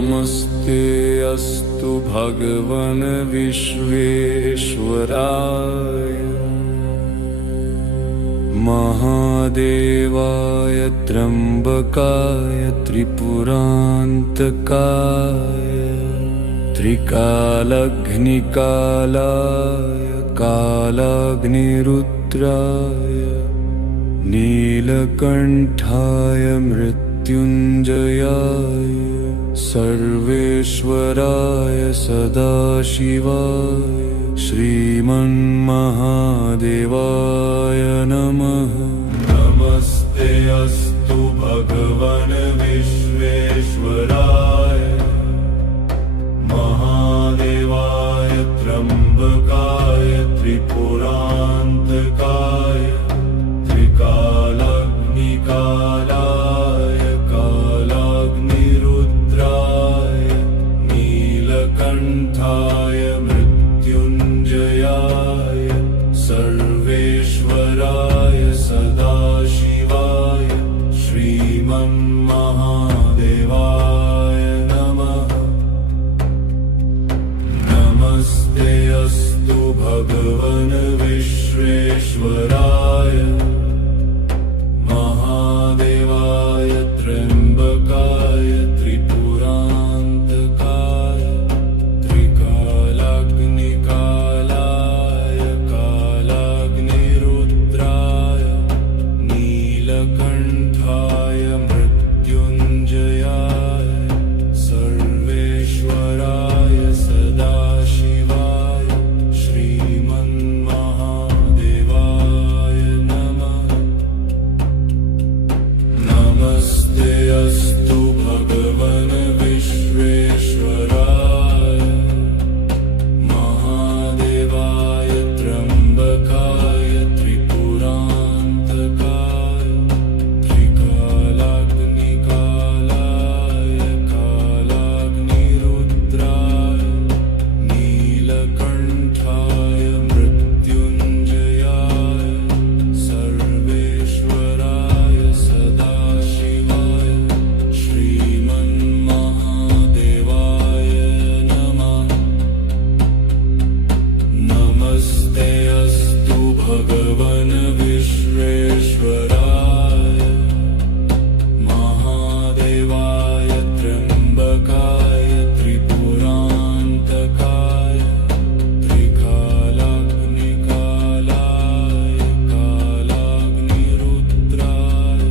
नमस्ते अस्तु भगवन् विश्वेश्वराय महादेवाय त्र्यम्बकाय त्रिपुरान्तकाय त्रिकालग्निकालाय कालाग्निरुद्राय नीलकण्ठाय मृत्युञ्जयाय सर्वेश्वराय सदाशिवाय श्रीमन्महादेवाय नमः। नमस्ते अस्तु भगवन् विश्वेश्वराय महादेवाय त्र्यम्बकाय त्रिपुरान्तकाय त्रिकालग्निकालाय कालाग्निरुद्राय नीलकण्ठाय मृत्युञ्जयाय सर्वेश्वराय सदाशिवाय श्रीमन्महादेवाय नमः। नमस्ते अस्तु भगवन् विश्वेश्वराय महादेवाय त्र्यम्बकाय त्रिपुरान्तकाय त्रिकालग्निकालाय कालाग्निरुद्राय नीलकण्ठाय मृत्युञ्जयाय सर्वेश्वराय सदाशिवाय श्रीमन्महादेवाय नमः। नमस्ते अस्तु भगवन् विश्वेश्वराय महादेवाय त्र्यम्बकाय त्रिपुरान्तकाय त्रिकालग्निकालाय कालाग्निरुद्राय नीलकण्ठाय मृत्युञ्जयाय सर्वेश्वराय सदाशिवाय श्रीमन्महादेवाय नमः। नमस्ते अस्तु भगवन् विश्वेश्वराय महादेवाय त्र्यम्बकाय त्रिपुरान्तकाय त्रिकालग्निकालाय कालाग्निरुद्राय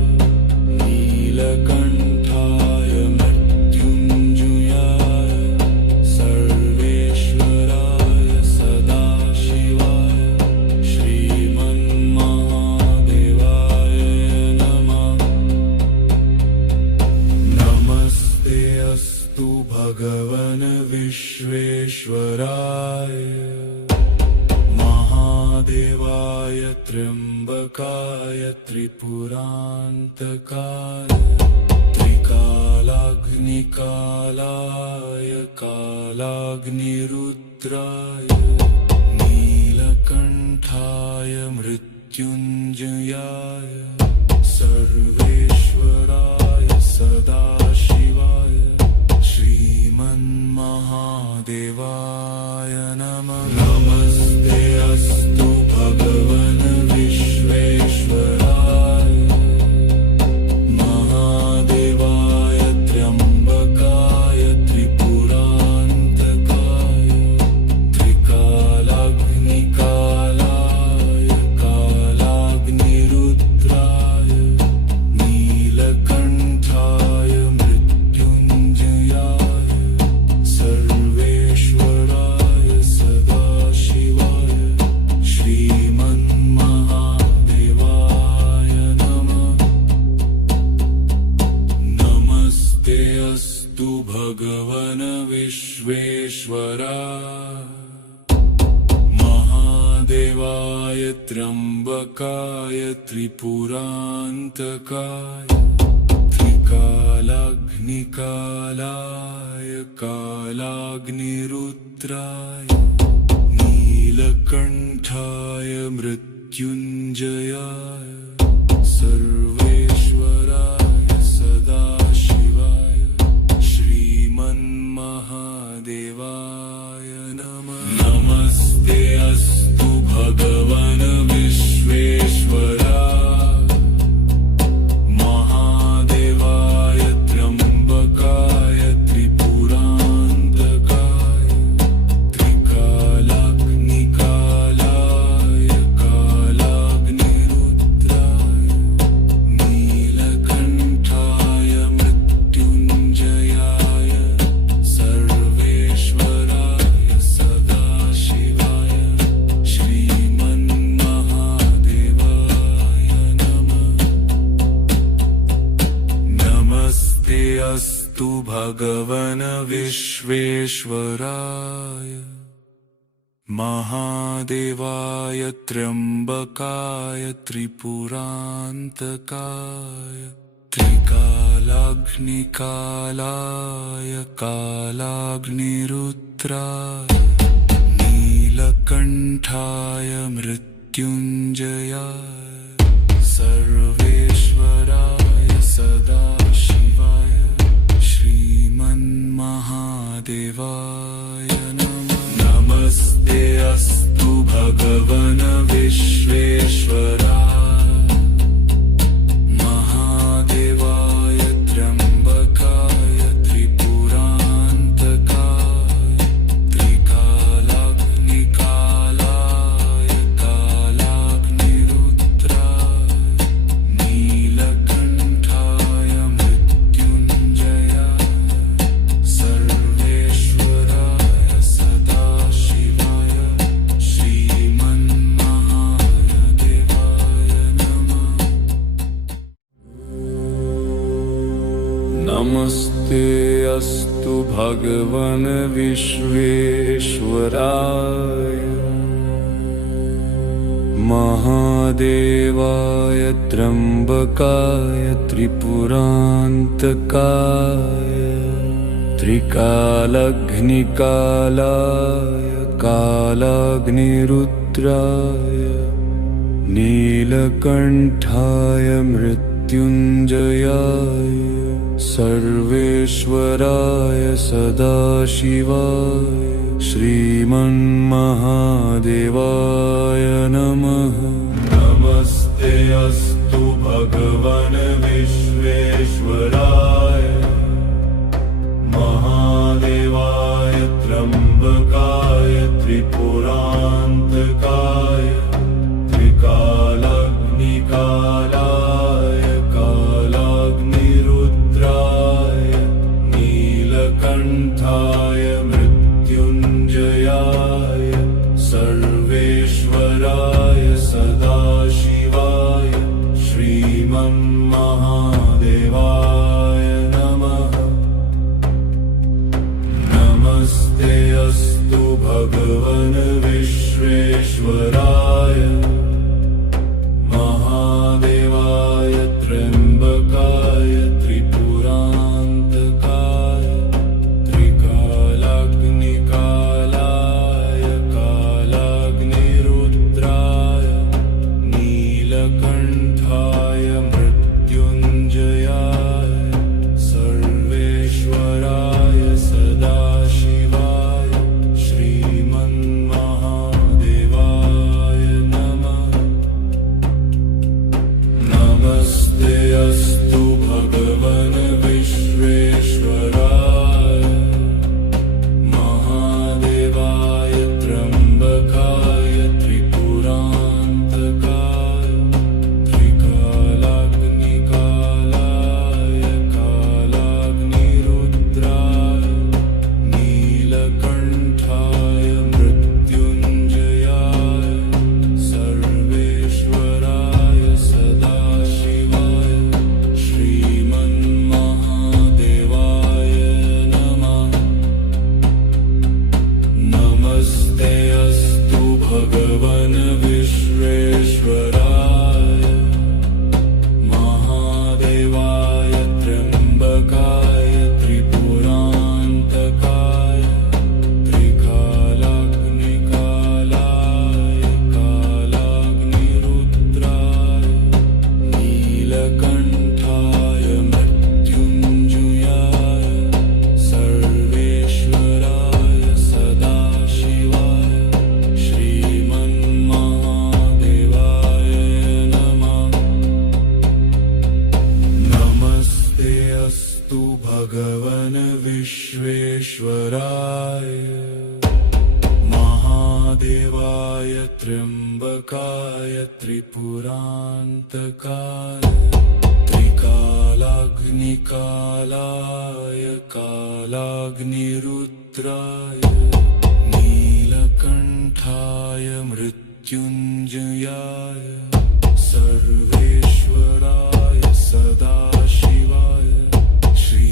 नीलकण्ठाय मृत्युञ्जयाय सर्वेश्वराय सदाशिवाय श्रीमन्महादेवाय नमः। नमस्ते अस्तु भगवन् विश्वेश्वराय महादेवाय त्र्यम्बकाय त्रिपुरान्तकाय त्रिकालग्निकालाय कालाग्निरुद्राय नीलकण्ठाय मृत्युञ्जयाय सर्वेश्वराय सदाशिवाय श्रीमन्महादेवाय नमः। नमस्ते अस्तु भगवन् विश्वेश्वराय महादेवाय त्र्यम्बकाय त्रिपुरान्तकाय त्रिकालग्निकालाय कालाग्निरुद्राय नीलकण्ठाय मृत्युञ्जयाय सर्वेश्वराय सदाशिवाय श्रीमन्महादेवाय नमः। नमस्ते अस्तु भगवन् विश्वेश्वराय महादेवाय त्र्यम्बकाय त्रिपुरान्तकाय त्रिकालग्निकालाय कालाग्निरुद्राय नीलकण्ठाय मृत्युञ्जयाय सर्वेश्वराय सदाशिवाय श्रीमन् अस्तु भगवन् विश्वेश्वराय महादेवाय त्र्यम्बकाय त्रिपुरान्तकाय त्रिकालाग्निकालाय कालाग्निरुद्राय नीलकण्ठाय मृत्युञ्जयाय सर्वेश्वराय सदाशिवाय श्रीमन्महादेवाय नमः। नमस्ते अस्तु भगवन् विश्वेश्वराय महादेवाय त्र्यम्बकाय त्रिपुरान्तकाय त्रिकालाग्निकालाय कालाग्निरुद्राय नीलकण्ठाय मृत्युञ्जयाय सर्वेश्वराय सदाशिवाय श्रीमन्महादेवाय नमः। नमस्ते अस्तु भगवन् विश्वेश्वराय महादेवाय त्र्यम्बकाय त्रिपुरान्तकाय त्रिकालाग्निकालाय कालाग्निरुद्राय नीलकण्ठाय मृत्युञ्जयाय सर्वेश्वराय सदाशिवाय श्रीमन्महादेवाय नमः। नमस्ते अस्तु भगवन् विश्वेश्वराय महादेवाय त्र्यम्बकाय त्रिपुरान्तकाय त्रिकालाग्निकालाय कालाग्निरुद्राय नीलकण्ठाय मृत्युञ्जयाय सर्वेश्वराय सदाशिवाय श्रीमन्महादेवाय नमः। नमस्ते अस्तु भगवन् विश्वेश्वराय महादेवाय त्र्यम्बकाय त्रिपुरान्तकाय त्रिकालाग्निकालाय कालाग्निरुद्राय नीलकण्ठाय मृत्युञ्जयाय सर्वेश्वराय सदाशिवाय श्रीमन्महादेवाय नमः। नमस्ते अस्तु भगवन् विश्वेश्वराय महादेवाय त्र्यम्बकाय त्रिपुरान्तकाय त्रिकालाग्निकालाय कालाग्निरुद्राय नीलकण्ठाय मृत्युञ्जयाय सर्वेश्वराय सदाशिवाय श्रीमन्महादेवाय नमः। नमस्ते अस्तु भगवन् विश्वेश्वराय महादेवाय त्र्यम्बकाय त्रिपुरान्तकाय त्रिकालाग्निकालाय कालाग्निरुद्राय नीलकण्ठाय मृत्युञ्जयाय सर्वेश्वराय सदाशिवाय श्रीमन्महादेवाय नमः। नमस्ते अस्तु भगवन् विश्वेश्वराय महादेवाय त्र्यम्बकाय त्रिपुरान्तकाय त्रिकालाग्निकालाय कालाग्निरुद्राय नीलकण्ठाय मृत्युञ्जयाय सर्वेश्वराय सदाशिवाय श्री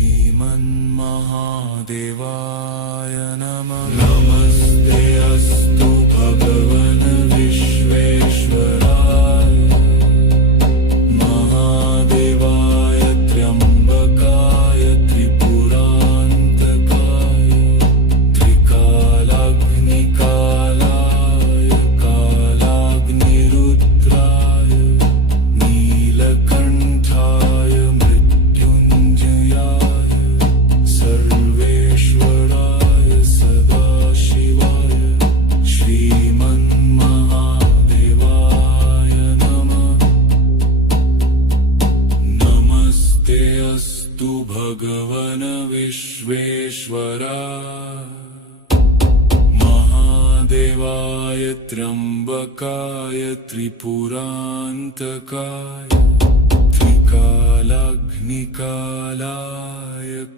अस्तु भगवन् विश्वेश्वराय महादेवाय त्र्यम्बकाय त्रिपुरान्तकाय त्रिकालाग्निकालाय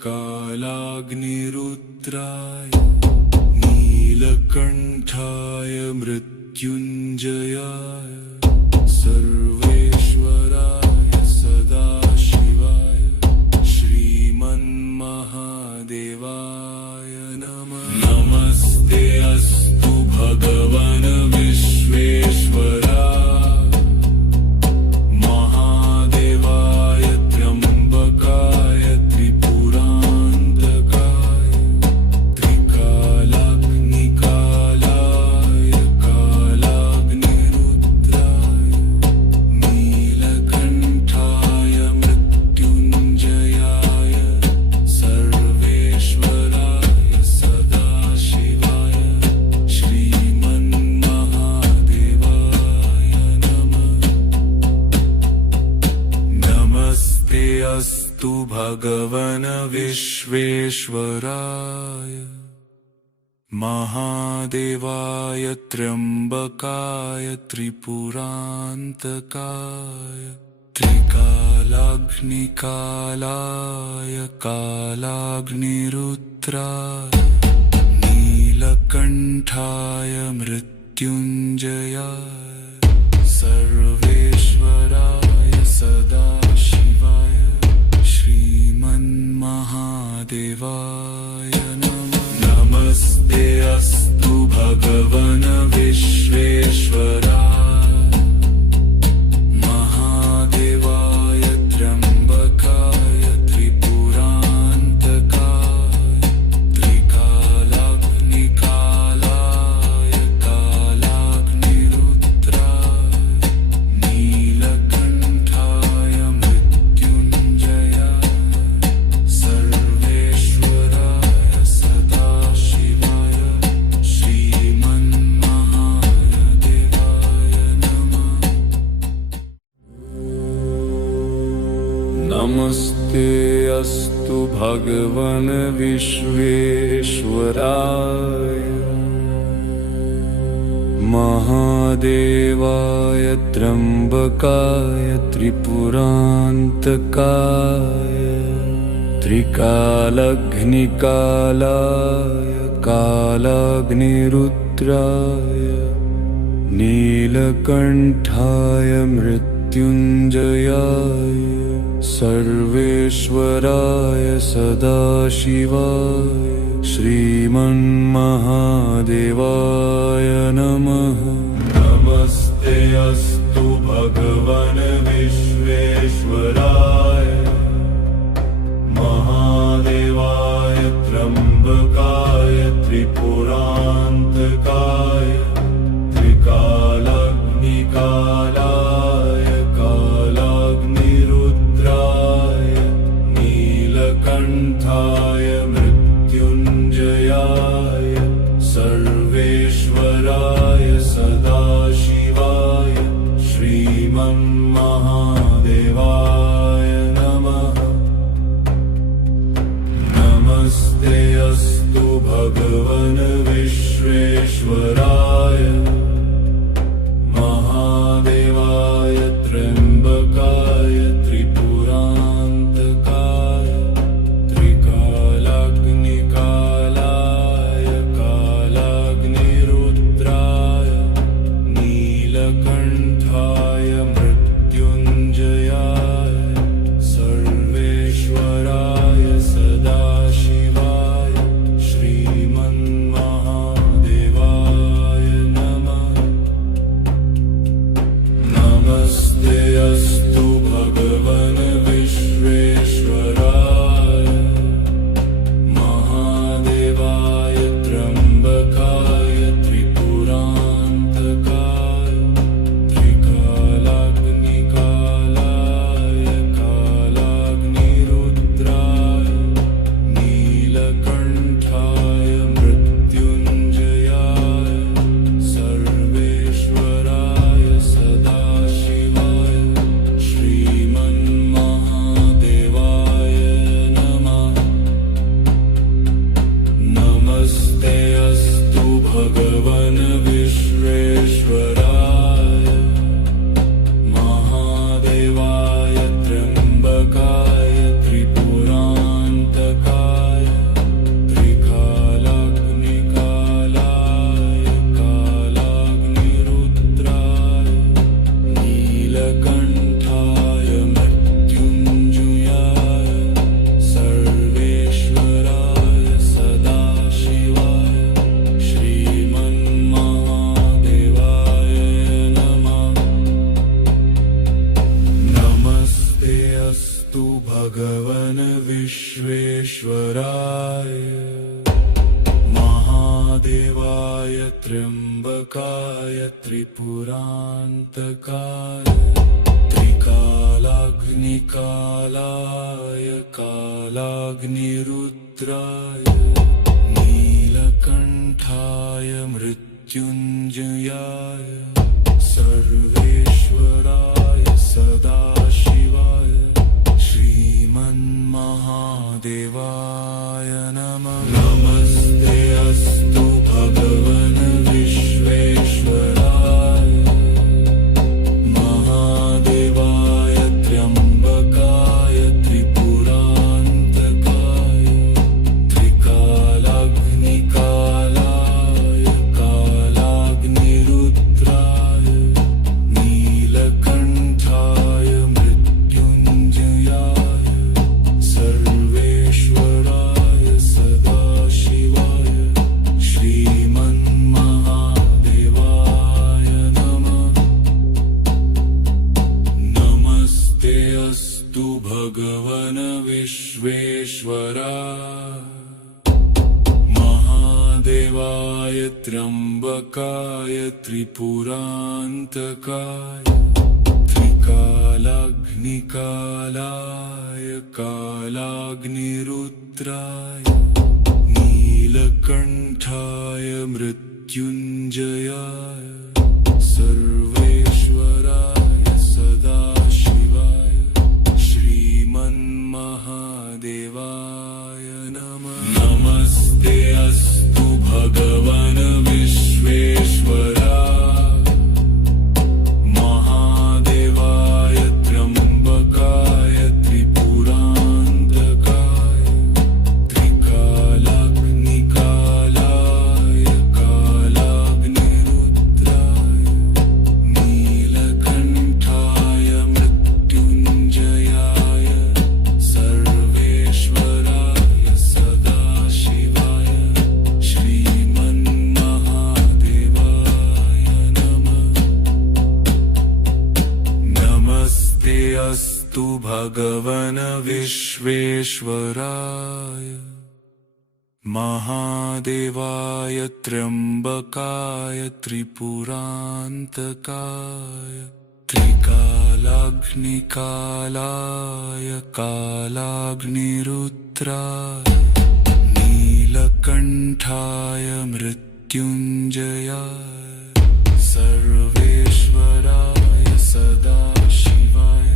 कालाग्निरुद्राय नीलकण्ठाय मृत्युञ्जयाय सर्वेश्वराय सदाशिवाय श्रीमन्महादेवाय नमः। नमस्ते अस्तु भगवन् विश्वेश्वराय महादेवाय त्र्यम्बकाय त्रिपुरान्तकाय त्रिकालाग्निकालाय कालाग्निरुद्राय नीलकण्ठाय मृत्युञ्जयाय सर्वेश्वराय सदाशिवाय श्रीमन्महादेवाय नमः। नमस्ते अस्तु भगवन् विश्वेश्वराय महादेवाय त्र्यम्बकाय त्रिपुरान्तकाय त्रिकालाग्निकालाय कालाग्निरुद्राय नीलकण्ठाय मृत्युञ्जयाय सर्वेश्वराय सदाशिवाय श्रीमन्महादेवाय नमः। नमस्ते अस्तु भगवन् विश्वेश्वराय महादेवाय त्र्यम्बकाय त्रिपुरान्तकाय त्रिकालाग्निकालाय कालाग्निरुद्राय नीलकण्ठाय मृत्युञ्जयाय सर्वेश्वराय सदाशिवाय श्रीमन्महादेवाय नमः। नमस्ते अस्तु भगवन् विश्वेश्वराय महादेवाय त्र्यम्बकाय त्रिपुरान्तकाय त्रिकालाग्निकालाय कालाग्निरुद्राय नीलकण्ठाय मृत्युञ्जयाय सर्वेश्वराय सदाशिवाय श्रीमन्महादेवाय नमः। नमस्ते अस्तु भगवन् विश्वेश्वराय महादेवाय त्र्यम्बकाय त्रिपुरान्तकाय त्रिकालाग्निकालाय कालाग्निरुद्राय नीलकण्ठाय मृत्युञ्जयाय सर्वेश्वराय सदाशिवाय श्रीमन्महादेवाय नमः। नमस्ते अस्तु भगवन् विश्वेश्वराय महादेवाय त्र्यम्बकाय त्रिपुरान्तकाय त्रिकालाग्निकालाय कालाग्निरुद्राय नीलकण्ठाय मृत्युञ्जयाय सर्वेश्वराय सदाशिवाय श्रीमन्महादेवाय नमः। भगवन विश्वेश्वराय महादेवाय त्र्यंबकाय त्रिपुरांतकाय त्रिकालाग्निकालाय कालाग्निरुद्राय नीलकंठाय मृत्युंजयाय सर्वेश्वराय सदाशिवाय श्रीमन्महादेवाय नमः। नमस्ते अस्तु भगवन विश्वेश्वराय महादेवाय त्र्यंबकाय त्रिपुरांतकाय त्रिकालाग्निकालाय कालाग्निरुद्राय नीलकंठाय मृत्युंजयाय सर्वेश्वराय सदाशिवाय श्रीमन्महादेवाय नमः। नमस्ते अस्तु भगवन विश्वेश्वराय महादेवाय त्र्यंबकाय त्रिपुरांतकाय त्रिकालाग्निकालाय कालाग्निरुद्राय नीलकंठाय मृत्युंजयाय सर्वेश्वराय सदाशिवाय श्रीमन्महादेवाय नमः। नमस्ते अस्तु भगवन विश्वेश्वराय महादेवाय त्र्यंबकाय त्रिपुरांतकाय त्रिकालाग्निकालाय कालाग्निरुद्राय नीलकंठाय मृत्युंजयाय सर्वेश्वराय सदाशिवाय श्रीमन्महादेवाय नमः। नमस्ते अस्तु भगवन विश्वेश्वराय महादेवाय त्र्यंबकाय त्रिपुरांतकाय त्रिकालाग्निकालाय कालाग्निरुद्राय नीलकंठाय मृत्युंजयाय सर्वेश्वराय सदाशिवाय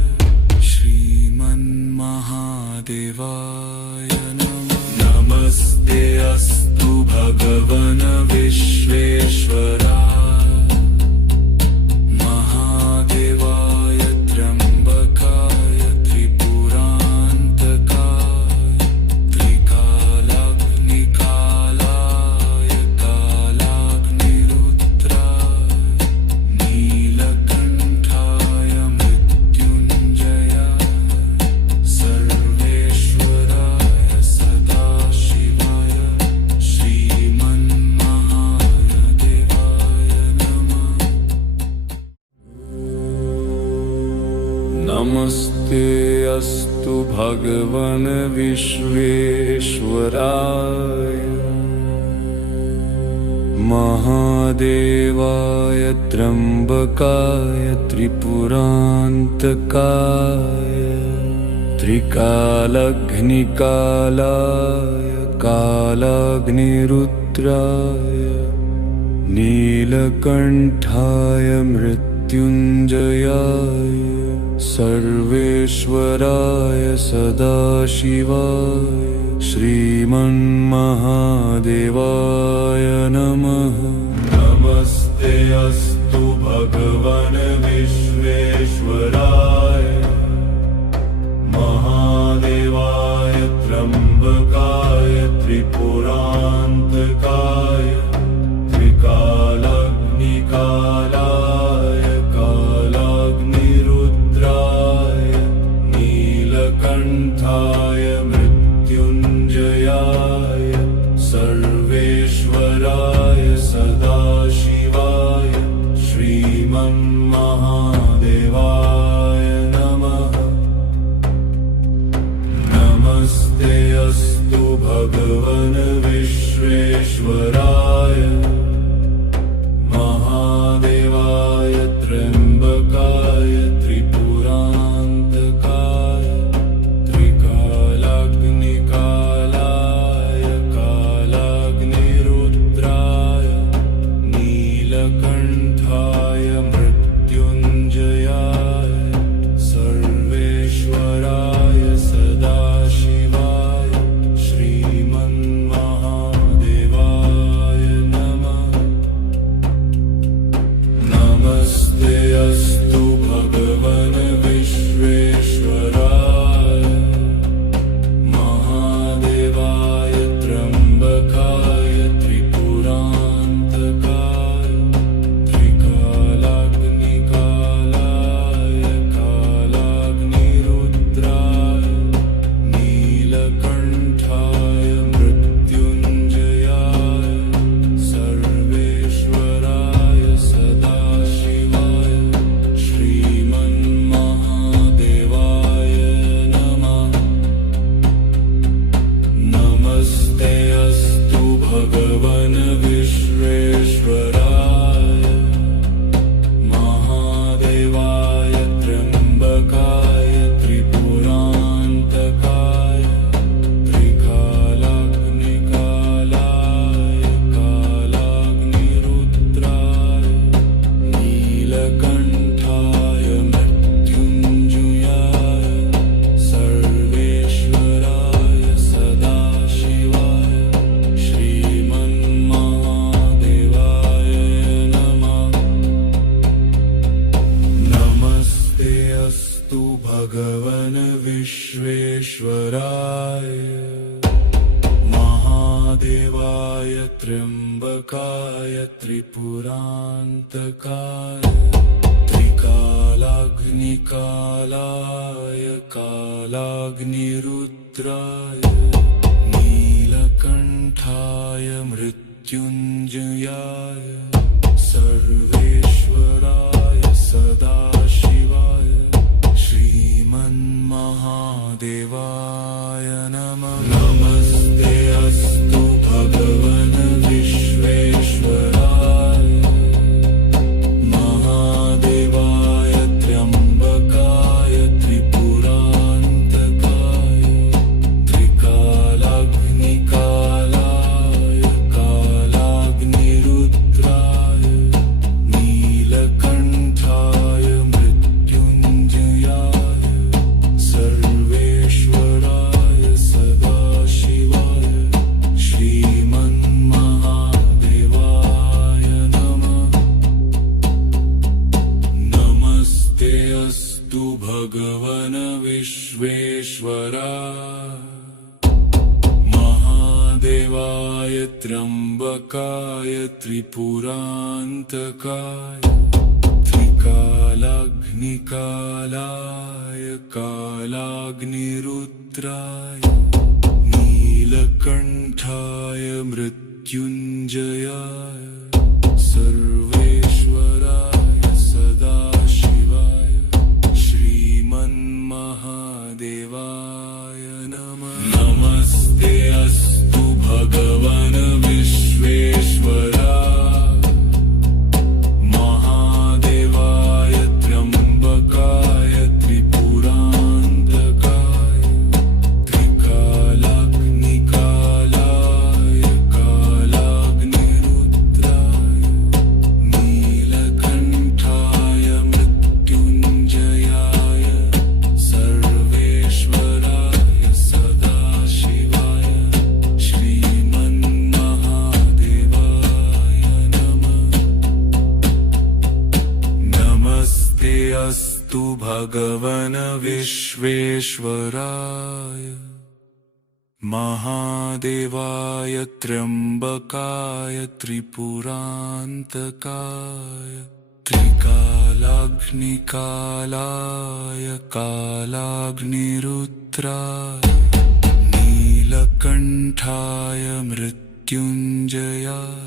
श्रीमन्महादेवाय नमः। नमस्ते अस्तु भगवन विश्वेश्वराय महादेवाय त्र्यंबकाय त्रिपुरांतकाय त्रिकालाग्निकालाय कालाग्निरुद्राय नीलकंठाय मृत्युंजयाय सर्वेश्वराय सदाशिवाय श्रीमन्महादेवाय नमः। नमस्ते अस्तु भगवन विश्वेश्वराय महादेवाय त्र्यंबकाय त्रिपुरांतकाय त्रिकालाग्निकालाय कालाग्निरुद्राय नीलकंठाय मृत्युंजयाय सर्वेश्वराय सदाशिवाय श्रीमन्महादेवाय नमः। नमस्ते अस्तु भगवन विश्वेश्वराय महादेवाय त्र्यंबकाय त्रिपुरांतकाय त्रिकालाग्निकालाय कालाग्निरुद्राय नीलकंठाय मृत्युंजयाय सर्वेश्वराय सदाशिवाय श्रीमन्महादेवाय नमः। नमस्ते अस्तु भगवन् विश्वेश्वराय महादेवाय त्र्यम्बकाय त्रिपुरान्तकाय त्रिकालाग्निकालाय कालाग्निरुद्राय नीलकण्ठाय मृत्युञ्जयाय सर्वेश्वराय सदाशिवाय श्रीमन्महादेवाय नमः। नमस्ते अस्तु भगवन् विश्वेश्वराय महादेवाय त्र्यम्बकाय त्रिपुरान्तकाय त्रिकालाग्निकालाय कालाग्निरुद्राय नीलकण्ठाय मृत्युञ्जयाय सर्वेश्वराय सदाशिवाय श्रीमन्महादेवाय नमः। नमस्ते अस्तु भगवन् विश्वेश्वराय महादेवाय त्र्यम्बकाय त्रिपुरान्तकाय त्रिकालाग्निकालाय कालाग्निरुद्राय नीलकण्ठाय मृत्युञ्जयाय सर्वेश्वराय सदाशिवाय श्रीमन्महादेवाय नमः। नमस्ते अस्तु भगवन् विश्वेश्वराय महादेवाय त्र्यम्बकाय त्रिपुरान्तकाय त्रिकालाग्निकालाय कालाग्निरुद्राय नीलकण्ठाय मृत्युञ्जयाय सर्वेश्वराय सदाशिवाय श्रीमन्महादेवाय नमः। नमस्ते अस्तु भगवन् विश्वेश्वराय महादेवाय त्र्यम्बकाय त्रिपुरान्तकाय त्रिकालाग्निकालाय कालाग्निरुद्राय नीलकण्ठाय मृत्युञ्जयाय सर्वेश्वराय सदाशिवाय श्रीमन्महादेवाय नमः। नमस्ते अस्तु भगवन् विश्वेश्वराय महादेवाय त्र्यम्बकाय त्रिपुरान्तकाय त्रिकालाग्निकालाय कालाग्निरुद्राय नीलकण्ठाय मृत्युञ्जयाय सर्वेश्वराय सदाशिवाय श्रीमन्महादेवाय नमः। नमस्ते अस्तु भगवन् विश्वेश्वराय महादेवाय त्र्यम्बकाय त्रिपुरान्तकाय त्रिकालाग्निकालाय कालाग्निरुद्राय नीलकण्ठाय मृत्युञ्जयाय सर्वेश्वराय सदाशिवाय श्रीमन्महादेवाय नमः। नमस्ते अस्तु भगवन् विश्वेश्वराय महादेवाय त्र्यम्बकाय त्रिपुरान्तकाय त्रिकालाग्निकालाय कालाग्निरुद्राय नीलकण्ठाय मृत्युञ्जयाय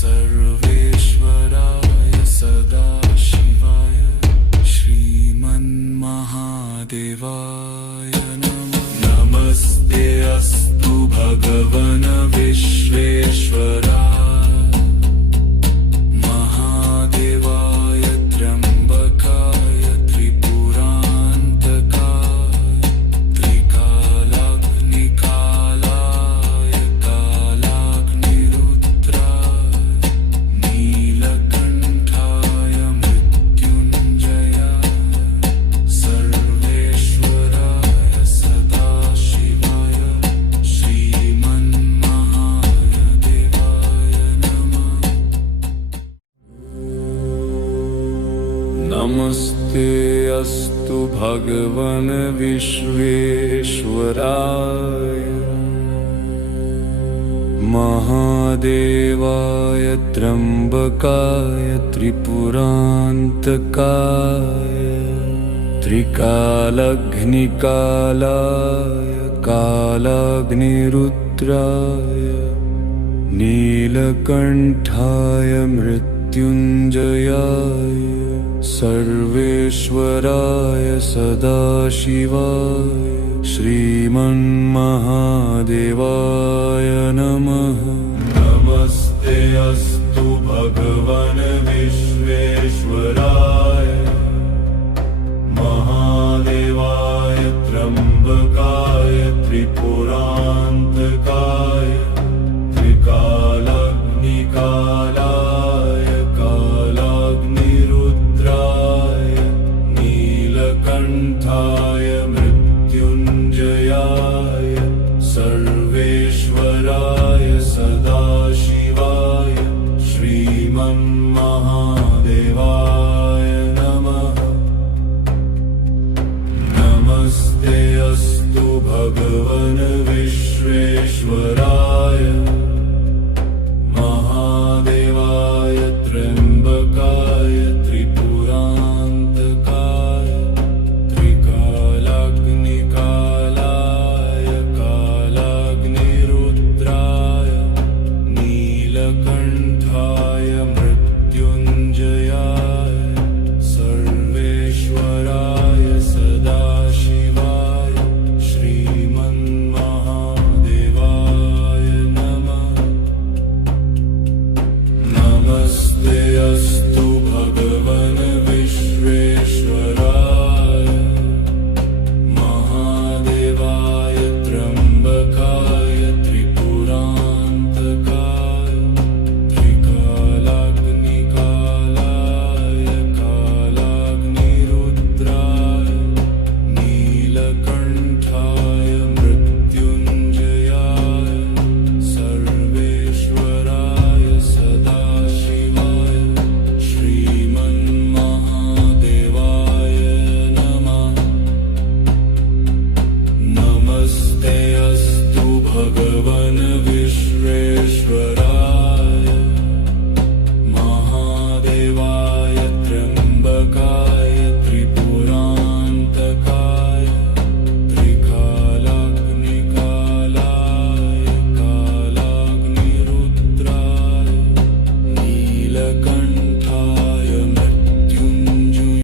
सर्वेश्वराय सदाशिवाय श्रीमन्महादेवाय नमः। अस्तु भगवन् विश्वेश्वराय महादेवाय त्र्यम्बकाय त्रिपुरान्तकाय त्रिकालाग्निकालाय कालाग्निरुद्राय नीलकण्ठाय मृत्युञ्जयाय सर्वेश्वराय सदाशिवाय श्रीमन्महादेवाय नमः। नमस्ते अस्तु भगवन् विश्वेश्वराय महादेवाय त्र्यम्बकाय त्रिपुरान्तकाय त्रिकालाग्निकालाय कालाग्निरुद्राय नीलकण्ठाय मृत्युञ्जयाय सर्वेश्वराय सदाशिवाय श्रीमन्महादेवाय नमः। नमस्ते अस्तु भगवन् विश्वेश्वराय महादेवाय त्र्यम्बकाय त्रिपुरान्तकाय त्रिकालाग्निकालाय कालाग्निरुद्राय नीलकण्ठाय मृत्युञ्जयाय सर्वेश्वराय सदाशिवाय श्रीमन्महादेवाय नमः। नमस्ते अस्तु भगवन्